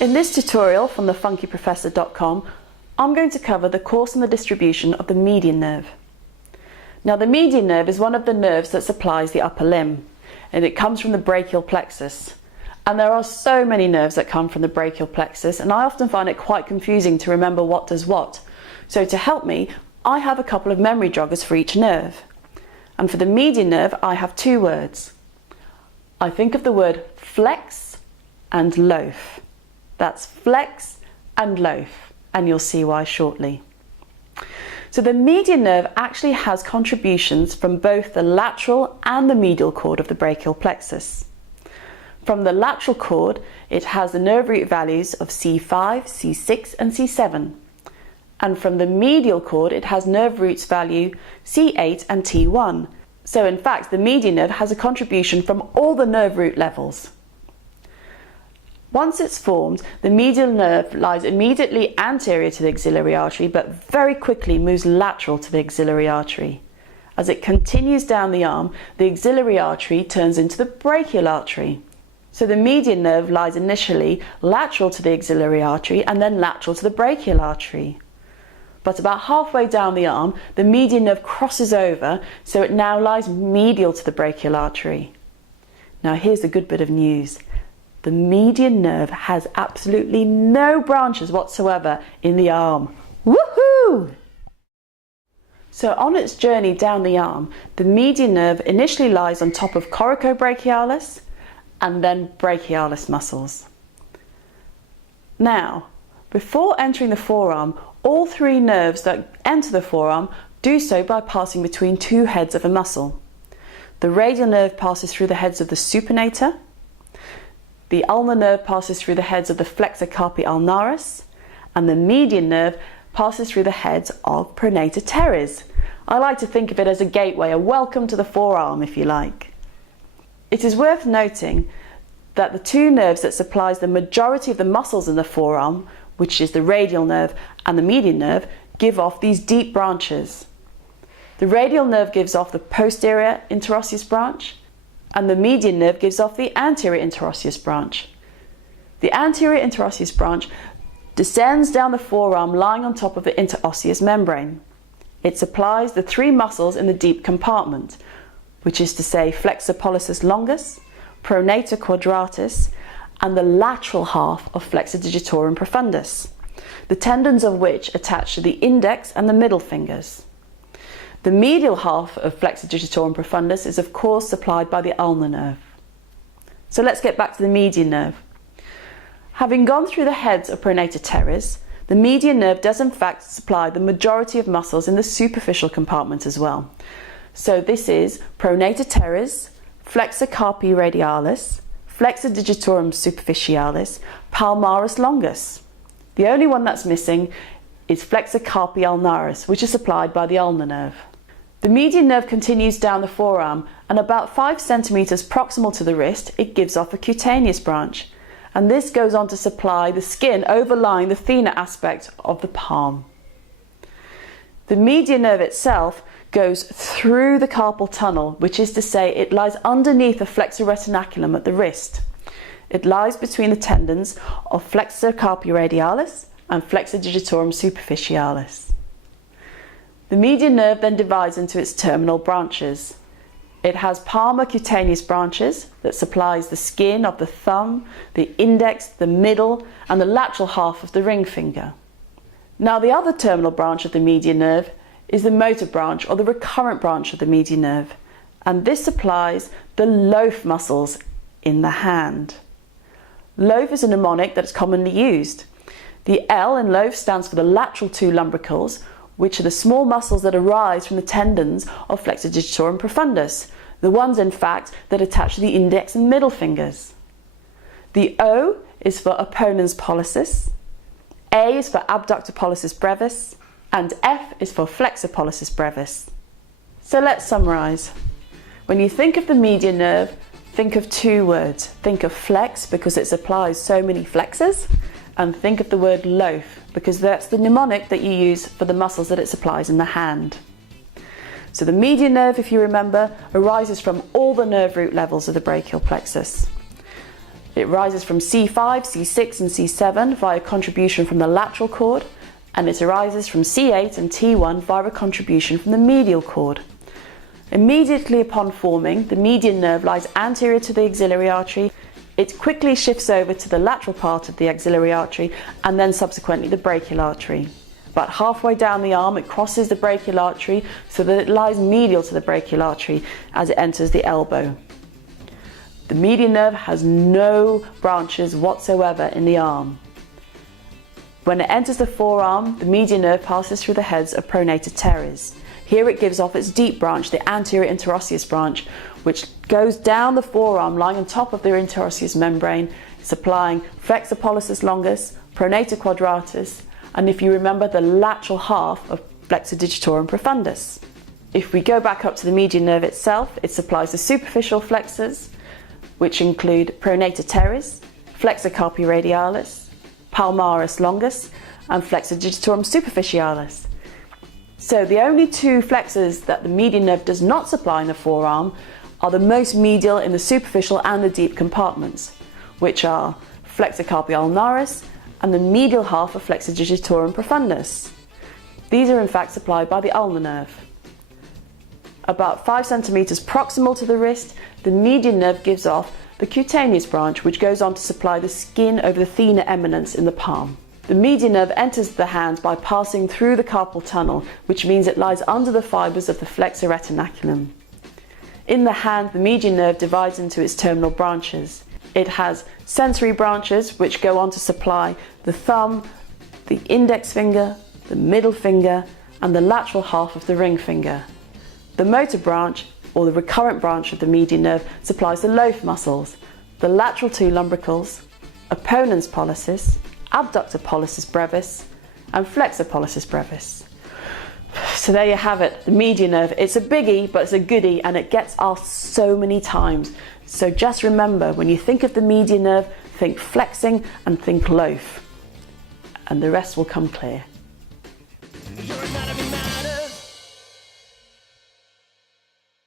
In this tutorial from thefunkyprofessor.com, I'm going to cover the course and the distribution of the median nerve. Now, the median nerve is one of the nerves that supplies the upper limb, and it comes from the brachial plexus. And there are so many nerves that come from the brachial plexus, and I often find it quite confusing to remember what does what. So to help me, I have a couple of memory joggers for each nerve. And for the median nerve, I have two words. I think of the word flex and loaf. That's flex and loaf, and you'll see why shortly. So the median nerve actually has contributions from both the lateral and the medial cord of the brachial plexus. From the lateral cord, it has the nerve root values of C5, C6 and C7. And from the medial cord, it has nerve roots value C8 and T1. So in fact, the median nerve has a contribution from all the nerve root levels. Once it's formed, the medial nerve lies immediately anterior to the axillary artery, but very quickly moves lateral to the axillary artery. As it continues down the arm, the axillary artery turns into the brachial artery. So the median nerve lies initially lateral to the axillary artery and then lateral to the brachial artery. But about halfway down the arm, the median nerve crosses over, so it now lies medial to the brachial artery. Now here's the good bit of news. The median nerve has absolutely no branches whatsoever in the arm. Woohoo! So on its journey down the arm, the median nerve initially lies on top of coracobrachialis and then brachialis muscles. Now, before entering the forearm, all three nerves that enter the forearm do so by passing between two heads of a muscle. The radial nerve passes through the heads of the supinator. The ulnar nerve passes through the heads of the flexor carpi ulnaris, and the median nerve passes through the heads of pronator teres. I like to think of it as a gateway, a welcome to the forearm if you like. It is worth noting that the two nerves that supplies the majority of the muscles in the forearm, which is the radial nerve and the median nerve, give off these deep branches. The radial nerve gives off the posterior interosseous branch, and the median nerve gives off the anterior interosseous branch. The anterior interosseous branch descends down the forearm lying on top of the interosseous membrane. It supplies the three muscles in the deep compartment, which is to say flexor pollicis longus, pronator quadratus, and the lateral half of flexor digitorum profundus, the tendons of which attach to the index and the middle fingers. The medial half of flexor digitorum profundus is of course supplied by the ulnar nerve. So let's get back to the median nerve. Having gone through the heads of pronator teres, the median nerve does in fact supply the majority of muscles in the superficial compartment as well. So this is pronator teres, flexor carpi radialis, flexor digitorum superficialis, palmaris longus. The only one that's missing is flexor carpi ulnaris, which is supplied by the ulnar nerve. The median nerve continues down the forearm, and about 5 centimeters proximal to the wrist, it gives off a cutaneous branch. And this goes on to supply the skin overlying the thenar aspect of the palm. The median nerve itself goes through the carpal tunnel, which is to say it lies underneath the flexor retinaculum at the wrist. It lies between the tendons of flexor carpi radialis and flexor digitorum superficialis. The median nerve then divides into its terminal branches. It has palmar cutaneous branches that supplies the skin of the thumb, the index, the middle, and the lateral half of the ring finger. Now the other terminal branch of the median nerve is the motor branch, or the recurrent branch of the median nerve, and this supplies the loaf muscles in the hand. Loaf is a mnemonic that is commonly used. The L in loaf stands for the lateral two lumbricals, which are the small muscles that arise from the tendons of flexor digitorum profundus, the ones in fact that attach to the index and middle fingers. The O is for opponens pollicis, A is for abductor pollicis brevis, and F is for flexor pollicis brevis. So let's summarize. When you think of the median nerve, think of two words. Think of flex because it supplies so many flexors, and think of the word loaf because that's the mnemonic that you use for the muscles that it supplies in the hand. So the median nerve, if you remember, arises from all the nerve root levels of the brachial plexus. It rises from C5, C6 and C7 via contribution from the lateral cord, and it arises from C8 and T1 via a contribution from the medial cord. Immediately upon forming, the median nerve lies anterior to the axillary artery. It quickly shifts over to the lateral part of the axillary artery and then subsequently the brachial artery. About halfway down the arm, it crosses the brachial artery so that it lies medial to the brachial artery as it enters the elbow. The median nerve has no branches whatsoever in the arm. When it enters the forearm, the median nerve passes through the heads of pronator teres. Here it gives off its deep branch, the anterior interosseous branch, which goes down the forearm, lying on top of the interosseous membrane, supplying flexor pollicis longus, pronator quadratus, and if you remember, the lateral half of flexor digitorum profundus. If we go back up to the median nerve itself, it supplies the superficial flexors, which include pronator teres, flexor carpi radialis, palmaris longus, and flexor digitorum superficialis. So the only two flexors that the median nerve does not supply in the forearm are the most medial in the superficial and the deep compartments, which are flexor carpi ulnaris and the medial half of flexor digitorum profundus. These are in fact supplied by the ulnar nerve. About 5 centimeters proximal to the wrist, the median nerve gives off the cutaneous branch, which goes on to supply the skin over the thenar eminence in the palm. The median nerve enters the hand by passing through the carpal tunnel, which means it lies under the fibers of the flexor retinaculum. In the hand, the median nerve divides into its terminal branches. It has sensory branches, which go on to supply the thumb, the index finger, the middle finger, and the lateral half of the ring finger. The motor branch, or the recurrent branch of the median nerve, supplies the loaf muscles, the lateral two lumbricals, opponens pollicis, abductor pollicis brevis, and flexor pollicis brevis. So there you have it, the median nerve. It's a biggie, but it's a goodie, and it gets asked so many times. So just remember, when you think of the median nerve, think flexing and think loaf, and the rest will come clear.